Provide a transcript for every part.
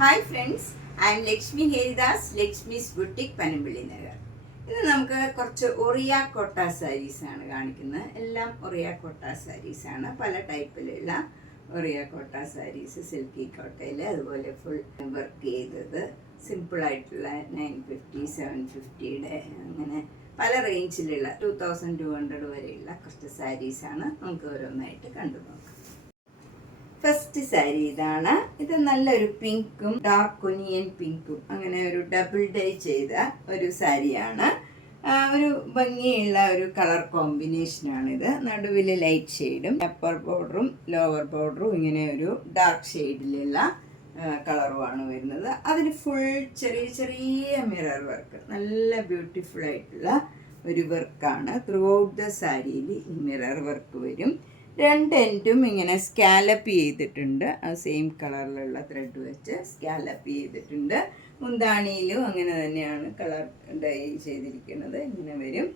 Hi friends, I am Lakshmi Haridas, Lakshmi's boutique, Panampilly Nagar. ഇത് നമുക്ക് കുറച്ച് ഒറിയ കോട്ട സാരീസാണ് കാണിക്കുന്നത്. എല്ലാം ഒറിയ കോട്ട സാരീസാണ്. പല ടൈപ്പിലുള്ള ഒറിയ കോട്ട സാരീസ്, സിൽക്കി കോട്ടയിൽ അതുപോലെ ഫുൾ വർക്ക് ചെയ്തത്, സിമ്പിളായിട്ടുള്ള 950, 750 അങ്ങനെ പല റേഞ്ചിലുള്ള 2200 വരെയുള്ള കുറച്ച് സാരീസാണ്. നമുക്ക് ഓരോന്നായിട്ട് കണ്ടു നോക്കാം. ഫസ്റ്റ് സാരി ഇതാണ്. ഇത് നല്ലൊരു പിങ്കും ഡാർക്ക് ഒനിയൻ പിങ്കും അങ്ങനെ ഒരു ഡബിൾ ഡേ ചെയ്ത ഒരു സാരിയാണ്. ഒരു ഭംഗിയുള്ള ഒരു കളർ കോമ്പിനേഷനാണിത്. നടുവിൽ ലൈറ്റ് ഷെയ്ഡും അപ്പർ ബോർഡറും ലോവർ ബോർഡറും ഇങ്ങനെ ഒരു ഡാർക്ക് ഷെയ്ഡിലുള്ള കളറുമാണ് വരുന്നത്. അതിന് ഫുൾ ചെറിയ ചെറിയ മിറർ വർക്ക്, നല്ല ബ്യൂട്ടിഫുൾ ആയിട്ടുള്ള ഒരു വർക്കാണ്. ത്രൂ ഔട്ട് ദ സാരിയിൽ ഈ മിറർ വർക്ക് വരും. രണ്ട് എൻഡും ഇങ്ങനെ സ്കാലപ്പ് ചെയ്തിട്ടുണ്ട്. ആ സെയിം കളറിലുള്ള ത്രെഡ് വെച്ച് സ്കാലപ്പ് ചെയ്തിട്ടുണ്ട്. മുന്താണിയിലും അങ്ങനെ തന്നെയാണ് കളർ ഡൈ ചെയ്തിരിക്കുന്നത്. ഇങ്ങനെ വരും.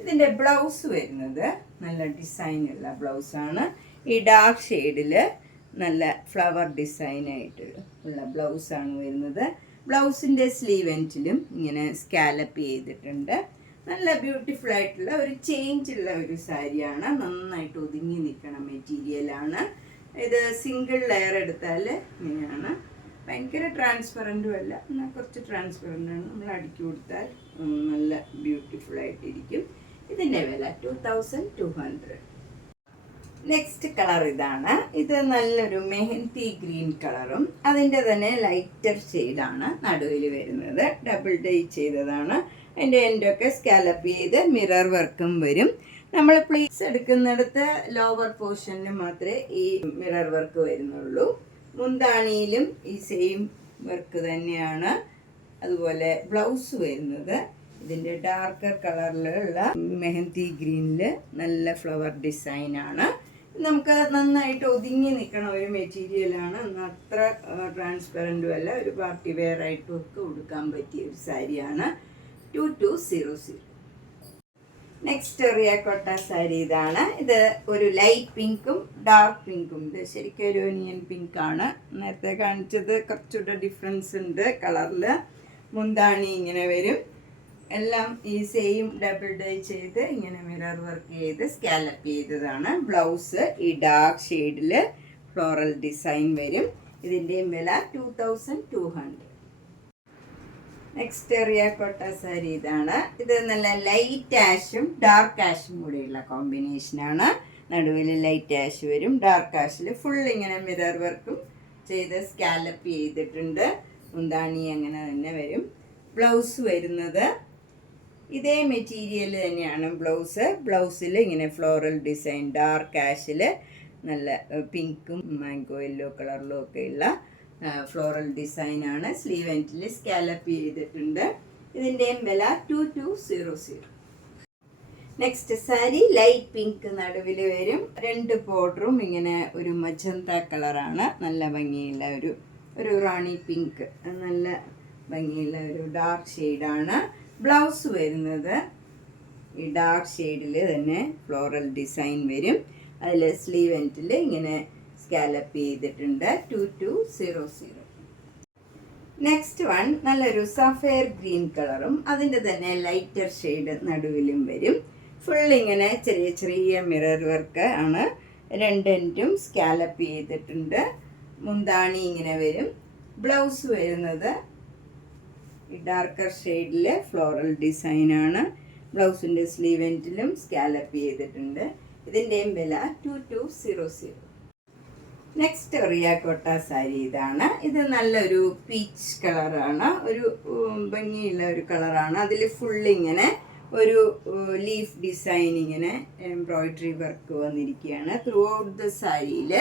ഇതിൻ്റെ ബ്ലൗസ് വരുന്നത് നല്ല ഡിസൈനുള്ള ബ്ലൗസാണ്. ഈ ഡാർക്ക് ഷെയ്ഡിൽ നല്ല ഫ്ലവർ ഡിസൈനായിട്ട് ഉള്ള ബ്ലൗസാണ് വരുന്നത്. ബ്ലൗസിൻ്റെ സ്ലീവ് എൻഡിലും ഇങ്ങനെ സ്കാലപ്പ് ചെയ്തിട്ടുണ്ട്. നല്ല ബ്യൂട്ടിഫുൾ ആയിട്ടുള്ള ഒരു ചേഞ്ച് ഉള്ള ഒരു സാരിയാണ്. നന്നായിട്ട് ഒതുങ്ങി നിൽക്കണ മെറ്റീരിയലാണ്. ഇത് സിംഗിൾ ലെയർ എടുത്താൽ ഇങ്ങനെയാണ്. ഭയങ്കര ട്രാൻസ്പെറൻറ്റും അല്ല, എന്നാൽ കുറച്ച് ട്രാൻസ്പെറൻ്റാണ്. നമ്മൾ അടുക്കി കൊടുത്താൽ നല്ല ബ്യൂട്ടിഫുൾ ആയിട്ടിരിക്കും. ഇതിൻ്റെ വില 2200. നെക്സ്റ്റ് കളർ ഇതാണ്. ഇത് നല്ലൊരു മെഹന്തി ഗ്രീൻ കളറും അതിൻ്റെ തന്നെ ലൈറ്റർ ഷെയ്ഡാണ് നടുവിൽ വരുന്നത്. ഡബിൾ ഡൈ ചെയ്തതാണ്. അതിൻ്റെ എൻഡൊക്കെ സ്കാലപ്പ് ചെയ്ത് മിറർ വർക്കും വരും. നമ്മൾ പ്ലീറ്റ്സ് എടുക്കുന്നിടത്ത് ലോവർ പോർഷനിൽ മാത്രമേ ഈ മിറർ വർക്ക് വരുന്നുള്ളൂ. മുന്താണിയിലും ഈ സെയിം വർക്ക് തന്നെയാണ്. അതുപോലെ ബ്ലൗസ് വരുന്നത് ഇതിൻ്റെ ഡാർക്കർ കളറിലുള്ള മെഹന്തി ഗ്രീനിൽ നല്ല ഫ്ലവർ ഡിസൈനാണ്. നമുക്ക് നന്നായിട്ട് ഒതുങ്ങി നിൽക്കണ ഒരു മെറ്റീരിയലാണ്. അത്ര ട്രാൻസ്പെറൻറ്റും അല്ല. ഒരു പാർട്ടി വെയർ ആയിട്ടും ഒക്കെ ഉടുക്കാൻ പറ്റിയ ഒരു സാരിയാണ്. 2200. നെക്സ്റ്റ് ഒറിയ കോട്ട സാരി ഇതാണ്. ഇത് ഒരു ലൈറ്റ് പിങ്കും ഡാർക്ക് പിങ്കും. ഇത് ശരിക്കും ഒരു ഒനിയൻ പിങ്കാണ്. നേരത്തെ കാണിച്ചത് കുറച്ചുകൂടെ ഡിഫറൻസ് ഉണ്ട് കളറിൽ. മുന്താണി ഇങ്ങനെ വരും. എല്ലാം ഈ സെയിം ഡബിൾ ഡൈ ചെയ്ത് ഇങ്ങനെ മിറർ വർക്ക് ചെയ്ത് സ്കാലപ്പ് ചെയ്തതാണ്. ബ്ലൗസ് ഈ ഡാർക്ക് ഷെയ്ഡിൽ ഫ്ലോറൽ ഡിസൈൻ വരും. ഇതിൻ്റെയും വില 2200. നെക്സ്റ്റ് ഒറിയ കോട്ട സാരി ഇതാണ്. ഇത് നല്ല ലൈറ്റ് ആഷും ഡാർക്ക് ആഷും കൂടെയുള്ള കോമ്പിനേഷനാണ്. നടുവിൽ ലൈറ്റ് ആഷ് വരും. ഡാർക്ക് ആഷിൽ ഫുൾ ഇങ്ങനെ മിറർ വർക്കും ചെയ്ത് സ്കാലപ്പ് ചെയ്തിട്ടുണ്ട്. മുന്താണി അങ്ങനെ തന്നെ വരും. ബ്ലൗസ് വരുന്നത് ഇതേ മെറ്റീരിയൽ തന്നെയാണ് ബ്ലൗസ്. ബ്ലൗസിൽ ഇങ്ങനെ ഫ്ലോറൽ ഡിസൈൻ ഡാർക്ക് ആഷിൽ നല്ല പിങ്കും മാംഗോ യെല്ലോ കളറിലും ഒക്കെയുള്ള ഫ്ലോറൽ ഡിസൈനാണ്. സ്ലീവ് എൻഡിൽ സ്കാലപ്പ് ചെയ്തിട്ടുണ്ട്. ഇതിൻ്റെയും വില 2200. നെക്സ്റ്റ് സാരി ലൈറ്റ് പിങ്ക് നടുവിൽ വരും. രണ്ട് ബോർഡറും ഇങ്ങനെ ഒരു മജന്ത കളറാണ്. നല്ല ഭംഗിയുള്ള ഒരു റാണി പിങ്ക്, നല്ല ഭംഗിയുള്ള ഒരു ഡാർക്ക് ഷെയ്ഡാണ്. ബ്ലൗസ് വരുന്നത് ഈ ഡാർക്ക് ഷെയ്ഡിൽ തന്നെ ഫ്ലോറൽ ഡിസൈൻ വരും. അതിൽ സ്ലീവ് എൻഡിൽ ഇങ്ങനെ സ്കാലപ്പ് ചെയ്തിട്ടുണ്ട്. 2200. നെക്സ്റ്റ് വൺ നല്ലൊരു സഫയർ ഗ്രീൻ കളറും അതിൻ്റെ തന്നെ ലൈറ്റർ ഷെയ്ഡ് നടുവിലും വരും. ഫുൾ ഇങ്ങനെ ചെറിയ ചെറിയ മിറർ വർക്ക് ആണ്. രണ്ടെൻഡും സ്കാലപ്പ് ചെയ്തിട്ടുണ്ട്. മുന്താണി ഇങ്ങനെ വരും. ബ്ലൗസ് വരുന്നത് ഈ ഡാർക്കർ ഷെയ്ഡിൽ ഫ്ലോറൽ ഡിസൈനാണ്. ബ്ലൗസിൻ്റെ സ്ലീവ് എൻഡിലും സ്കാലപ്പ് ചെയ്തിട്ടുണ്ട്. ഇതിൻ്റെയും വില 2200. നെക്സ്റ്റ് ഒറിയ കോട്ട സാരി ഇതാണ്. ഇത് നല്ലൊരു പീച്ച് കളറാണ്. ഒരു ഭംഗിയുള്ള ഒരു കളറാണ്. അതിൽ ഫുൾ ഇങ്ങനെ ഒരു ലീഫ് ഡിസൈൻ ഇങ്ങനെ എംബ്രോയിഡറി വർക്ക് വന്നിരിക്കുകയാണ്. ത്രൂ ഔട്ട് ദ സാരിയിൽ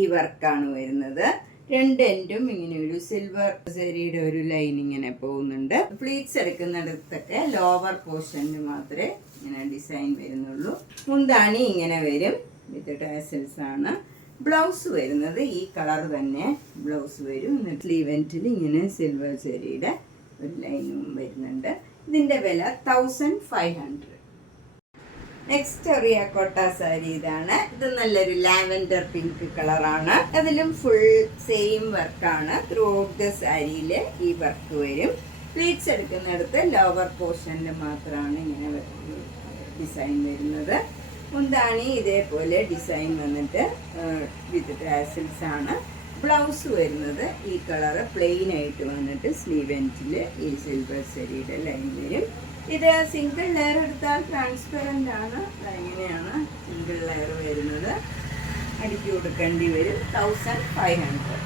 ഈ വർക്കാണ് വരുന്നത്. രണ്ട് എൻഡും ഇങ്ങനെ ഒരു സിൽവർ സാരിയുടെ ഒരു ലൈൻ ഇങ്ങനെ പോകുന്നുണ്ട്. പ്ലീറ്റ്സ് എടുക്കുന്നിടത്തൊക്കെ ലോവർ പോർഷനിൽ മാത്രമേ ഇങ്ങനെ ഡിസൈൻ വരുന്നുള്ളൂ. മുന്താണി ഇങ്ങനെ വരും. വിത്ത് ടാസൽസ് ആണ്. ബ്ലൗസ് വരുന്നത് ഈ കളർ തന്നെ ബ്ലൗസ് വരും. സ്ലീവ് എൻഡിൽ ഇങ്ങനെ സിൽവർ സാരിയുടെ ഒരു ലൈനും വരുന്നുണ്ട്. ഇതിൻ്റെ വില 1500. നെക്സ്റ്റ് ഒറിയാക്കോട്ട സാരി ഇതാണ്. ഇത് നല്ലൊരു ലാവൻഡർ പിങ്ക് കളറാണ്. അതിലും ഫുൾ സെയിം വർക്കാണ്. ത്രൂ ഔട്ട് ദ സാരിയിൽ ഈ വർക്ക് വരും. പ്ലീറ്റ്സ് എടുക്കുന്നിടത്ത് ലോവർ പോർഷനിൽ മാത്രമാണ് ഇങ്ങനെ ഡിസൈൻ വരുന്നത്. മുന്താണി ഇതേപോലെ ഡിസൈൻ വന്നിട്ട് വിത്ത് ടാസിൽസ് ആണ്. ബ്ലൗസ് വരുന്നത് ഈ കളറ് പ്ലെയിൻ ആയിട്ട് വന്നിട്ട് സ്ലീവ് എൻഡിൽ ഈ സിൽവർ സാരിയുടെ ലൈൻ വരും. ഇത് സിംഗിൾ ലെയർ എടുത്താൽ ട്രാൻസ്പെറൻ്റ് ആണ്. ഇങ്ങനെയാണ് സിംഗിൾ ലെയർ വരുന്നത്. അടുക്കി കൊടുക്കേണ്ടി വരും. 1500.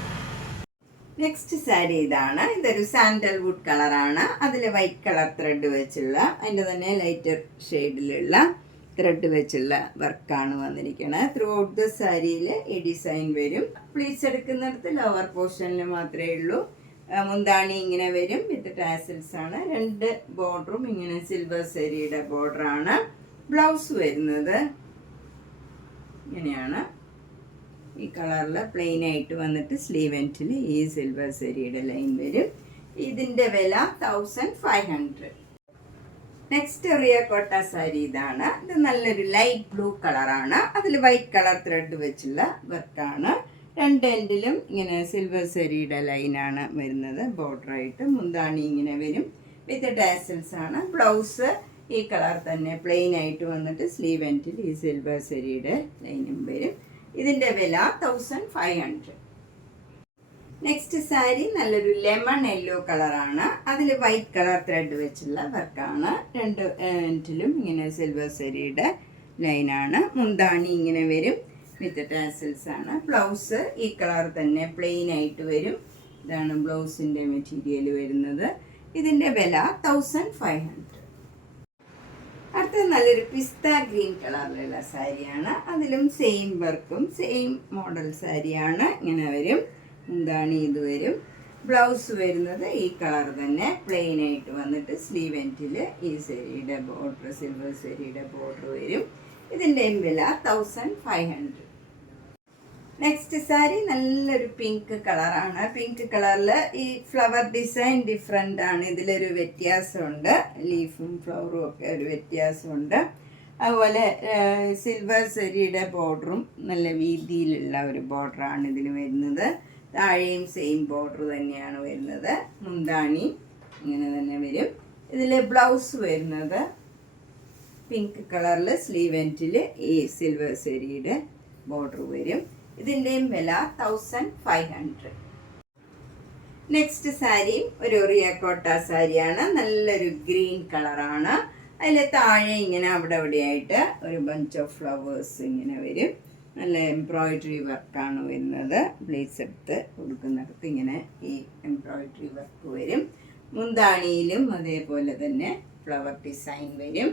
നെക്സ്റ്റ് സാരി ഇതാണ്. ഇതൊരു സാൻഡൽവുഡ് കളറാണ്. അതിൽ വൈറ്റ് കളർ ത്രെഡ് വെച്ചുള്ള അതിൻ്റെ തന്നെ ലൈറ്റർ ഷെയ്ഡിലുള്ള ത്രെഡ് വെച്ചുള്ള വർക്കാണ് വന്നിരിക്കുന്നത്. ത്രൂ ഔട്ട് ദ സാരിയിൽ ഈ ഡിസൈൻ വരും. പ്ലീറ്റ്സ് എടുക്കുന്നിടത്ത് ലോവർ പോർഷനിൽ മാത്രമേ ഉള്ളൂ. മുന്താണി ഇങ്ങനെ വരും വിത്ത് ടാസിൽസ് ആണ്. 2 ബോർഡറും ഇങ്ങനെ സിൽവർ സാരിയുടെ ബോർഡറാണ്. ബ്ലൗസ് വരുന്നത് ഇങ്ങനെയാണ്. ഈ കളറിൽ പ്ലെയിൻ ആയിട്ട് വന്നിട്ട് സ്ലീവ് എൻഡിൽ ഈ സിൽവർ സാരിയുടെ ലൈൻ വരും. ഇതിൻ്റെ വില 1500. നെക്സ്റ്റ് ഒറിയാക്കോട്ട സാരി ഇതാണ്. ഇത് നല്ലൊരു ലൈറ്റ് ബ്ലൂ കളറാണ്. അതിൽ വൈറ്റ് കളർ ത്രെഡ് വെച്ചുള്ള വർക്കാണ്. 2 എൻഡിലും ഇങ്ങനെ സിൽവർ സാരിയുടെ ലൈനാണ് വരുന്നത് ബോർഡറായിട്ട്. മുന്താണി ഇങ്ങനെ വരും വിത്ത് ടാസൽസ് ആണ്. ബ്ലൗസ് ഈ കളർ തന്നെ പ്ലെയിൻ ആയിട്ട് വന്നിട്ട് സ്ലീവ് എൻഡിൽ ഈ സിൽവർ സാരിയുടെ ലൈനും വരും. ഇതിൻ്റെ വില 1500. നെക്സ്റ്റ് സാരി നല്ലൊരു ലെമൺ യെല്ലോ കളറാണ്. അതിൽ വൈറ്റ് കളർ ത്രെഡ് വെച്ചുള്ള വർക്കാണ്. 2 എൻഡിലും ഇങ്ങനെ സിൽവർ സാരിയുടെ ലൈനാണ്. മുന്താണി ഇങ്ങനെ വരും വിത്ത് ടാസൽസ് ആണ്. ബ്ലൗസ് ഈ കളർ തന്നെ പ്ലെയിൻ ആയിട്ട് വരും. ഇതാണ് ബ്ലൗസിൻ്റെ മെറ്റീരിയൽ വരുന്നത്. ഇതിൻ്റെ വില 1500. അടുത്ത നല്ലൊരു പിസ്ത ഗ്രീൻ കളറിലുള്ള സാരിയാണ്. അതിലും സെയിം വർക്കും സെയിം മോഡൽ സാരിയാണ്. ഇങ്ങനെ വരും. മുന്താണി ഇത് വരും. ബ്ലൗസ് വരുന്നത് ഈ കളർ തന്നെ പ്ലെയിൻ ആയിട്ട് വന്നിട്ട് സ്ലീവ് എൻഡിൽ ഈ സാരിയുടെ ബോർഡർ സിൽവർ സാരിയുടെ ബോർഡർ വരും. ഇതിൻ്റെയും വില 1500. നെക്സ്റ്റ് സാരി നല്ലൊരു പിങ്ക് കളറാണ്. പിങ്ക് കളറിൽ ഈ ഫ്ലവർ ഡിസൈൻ ഡിഫറെൻ്റ് ആണ്. ഇതിലൊരു വ്യത്യാസമുണ്ട്. ലീഫും ഫ്ലവറും ഒക്കെ ഒരു വ്യത്യാസമുണ്ട്. അതുപോലെ സിൽവർ സാരിയുടെ ബോർഡറും നല്ല വീതിയിലുള്ള ഒരു ബോർഡറാണ് ഇതിൽ വരുന്നത്. താഴെയും സെയിം ബോർഡർ തന്നെയാണ് വരുന്നത്. മുന്താണി ഇങ്ങനെ തന്നെ വരും. ഇതിൽ ബ്ലൗസ് വരുന്നത് പിങ്ക് കളറിൽ സ്ലീവ് എൻഡിൽ ഈ സിൽവർ സാരിയുടെ ബോർഡർ വരും. ഇതിൻ്റെയും വില 1500. നെക്സ്റ്റ് സാരി ഒരു ഒറിയാക്കോട്ട സാരിയാണ്. നല്ലൊരു ഗ്രീൻ കളറാണ്. അതിൽ താഴെ ഇങ്ങനെ അവിടെ ഇവിടെയായിട്ട് ഒരു ബഞ്ച് ഓഫ് ഫ്ലവേഴ്സ് ഇങ്ങനെ വരും. നല്ല എംബ്രോയിഡറി വർക്കാണ് വരുന്നത്. പ്ലീറ്റ്സ് എടുത്ത് കൊടുക്കുന്നിടത്ത് ഇങ്ങനെ ഈ എംബ്രോയിഡറി വർക്ക് വരും. മുന്താണിയിലും അതേപോലെ തന്നെ ഫ്ലവർ ഡിസൈൻ വരും.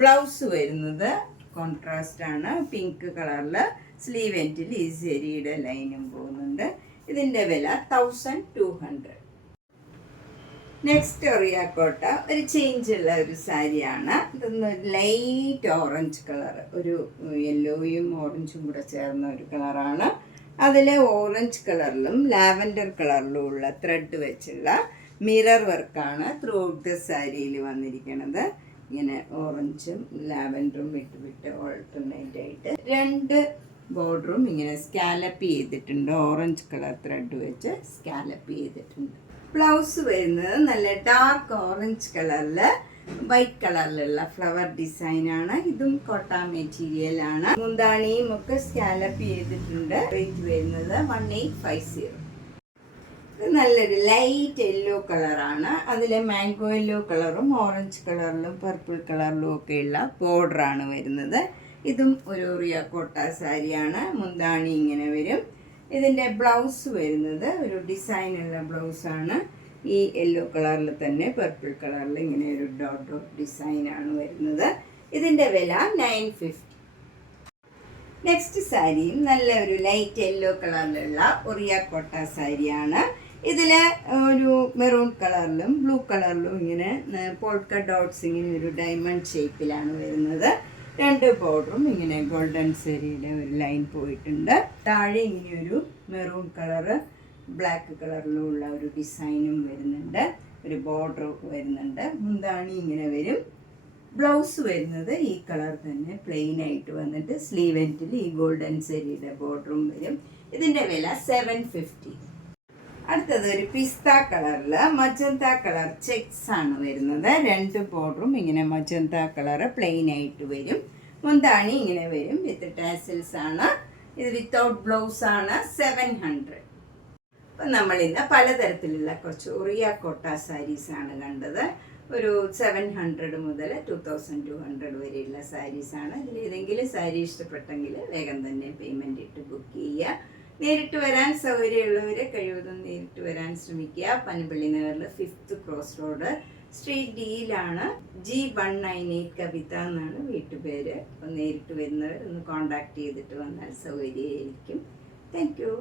ബ്ലൗസ് വരുന്നത് കോൺട്രാസ്റ്റ് ആണ്. പിങ്ക് കളറിൽ സ്ലീവ് എൻഡിൽ ഈ സാരിയുടെ ലൈനും പോകുന്നുണ്ട്. ഇതിൻ്റെ വില 1200. നെക്സ്റ്റ് ഒറിയാക്കോട്ട ഒരു ചേഞ്ച് ഉള്ള ഒരു സാരിയാണ്. ഇതൊന്ന് ലൈറ്റ് ഓറഞ്ച് കളർ, ഒരു യെല്ലോയും ഓറഞ്ചും കൂടെ ചേർന്ന ഒരു കളറാണ്. അതിൽ ഓറഞ്ച് കളറിലും ലാവൻഡർ കളറിലും ഉള്ള ത്രെഡ് വെച്ചുള്ള മിറർ വർക്കാണ് ത്രൂ ഔട്ട് ദ സാരിയിൽ വന്നിരിക്കുന്നത്. ഇങ്ങനെ ഓറഞ്ചും ലാവൻഡറും വിട്ട് ഓൾട്ടർനേറ്റ് ആയിട്ട് 2 ബോർഡറും ഇങ്ങനെ സ്കാലപ്പ് ചെയ്തിട്ടുണ്ട്. ഓറഞ്ച് കളർ ത്രെഡ് വെച്ച് സ്കാലപ്പ് ചെയ്തിട്ടുണ്ട്. ബ്ലൗസ് വരുന്നത് നല്ല ഡാർക്ക് ഓറഞ്ച് കളറിൽ വൈറ്റ് കളറിലുള്ള ഫ്ലവർ ഡിസൈനാണ്. ഇതും കോട്ട മെറ്റീരിയലാണ്. മുന്താണിയും ഒക്കെ സ്കാലപ്പ് ചെയ്തിട്ടുണ്ട്. റേറ്റ് വരുന്നത് 1850. ഇത് നല്ലൊരു ലൈറ്റ് യെല്ലോ കളറാണ്. അതിൽ മാംഗോ യെല്ലോ കളറും ഓറഞ്ച് കളറിലും പർപ്പിൾ കളറിലും ഒക്കെയുള്ള ബോർഡറാണ് വരുന്നത്. ഇതും ഒരു ഒറിയാക്കോട്ട സാരിയാണ്. മുന്താണി ഇങ്ങനെ വരും. ഇതിൻ്റെ ബ്ലൗസ് വരുന്നത് ഒരു ഡിസൈനുള്ള ബ്ലൗസാണ്. ഈ യെല്ലോ കളറിൽ തന്നെ പർപ്പിൾ കളറിൽ ഇങ്ങനെ ഒരു ഡോട്ട് ഡിസൈനാണ് വരുന്നത്. ഇതിൻ്റെ വില 950. നെക്സ്റ്റ് സാരിയും നല്ല ഒരു ലൈറ്റ് യെല്ലോ കളറിലുള്ള ഒറിയാക്കോട്ട സാരിയാണ്. ഇതിൽ ഒരു മെറൂൺ കളറിലും ബ്ലൂ കളറിലും ഇങ്ങനെ പോൾക്ക ഡോട്ട്സ് ഇങ്ങനെ ഒരു ഡയമണ്ട് ഷേപ്പിലാണ് വരുന്നത്. 2 ബോർഡറും ഇങ്ങനെ ഗോൾഡൻ സാരിയുടെ ഒരു ലൈൻ പോയിട്ടുണ്ട്. താഴെ ഇങ്ങനെ ഒരു മെറൂൺ കളറ് ബ്ലാക്ക് കളറിലുള്ള ഒരു ഡിസൈനും വരുന്നുണ്ട്. ഒരു ബോർഡർ വരുന്നുണ്ട്. മുന്താണി ഇങ്ങനെ വരും. ബ്ലൗസ് വരുന്നത് ഈ കളർ തന്നെ പ്ലെയിൻ ആയിട്ട് വന്നിട്ട് സ്ലീവ് എൻഡിൽ ഈ ഗോൾഡൻ സെരിയുടെ ബോർഡറും വരും. ഇതിൻ്റെ വില 750. അടുത്തത് ഒരു പിസ്ത കളറിൽ മജന്ത കളർ ചെക്സ് ആണ് വരുന്നത്. 2 ബോർഡറും ഇങ്ങനെ മജന്ത കളർ പ്ലെയിൻ ആയിട്ട് വരും. മുന്താണി ഇങ്ങനെ വരും വിത്ത് ടാസിൽസ് ആണ്. ഇത് വിത്തൗട്ട് ബ്ലൗസ് ആണ്. 700. അപ്പം നമ്മളിന്ന് പലതരത്തിലുള്ള കുറച്ച് ഒറിയ കോട്ട സാരീസാണ് കണ്ടത്. ഒരു 700 മുതൽ 2200 വരെയുള്ള സാരീസാണ്. ഇതിലേതെങ്കിലും സാരി ഇഷ്ടപ്പെട്ടെങ്കിൽ വേഗം തന്നെ പേയ്മെൻറ്റ് ഇട്ട് ബുക്ക് ചെയ്യുക. നേരിട്ട് വരാൻ സൗകര്യമുള്ളവർ കഴിവതും നേരിട്ട് വരാൻ ശ്രമിക്കുക. പനമ്പള്ളി നഗറിൽ 5th ക്രോസ് റോഡ് സ്ട്രീറ്റ് ഡിയിലാണ്. G198 കവിത എന്നാണ് വീട്ടുപേര്. അപ്പം നേരിട്ട് വരുന്നവർ ഒന്ന് കോണ്ടാക്ട് ചെയ്തിട്ട് വന്നാൽ സൗകര്യമായിരിക്കും. Thank you.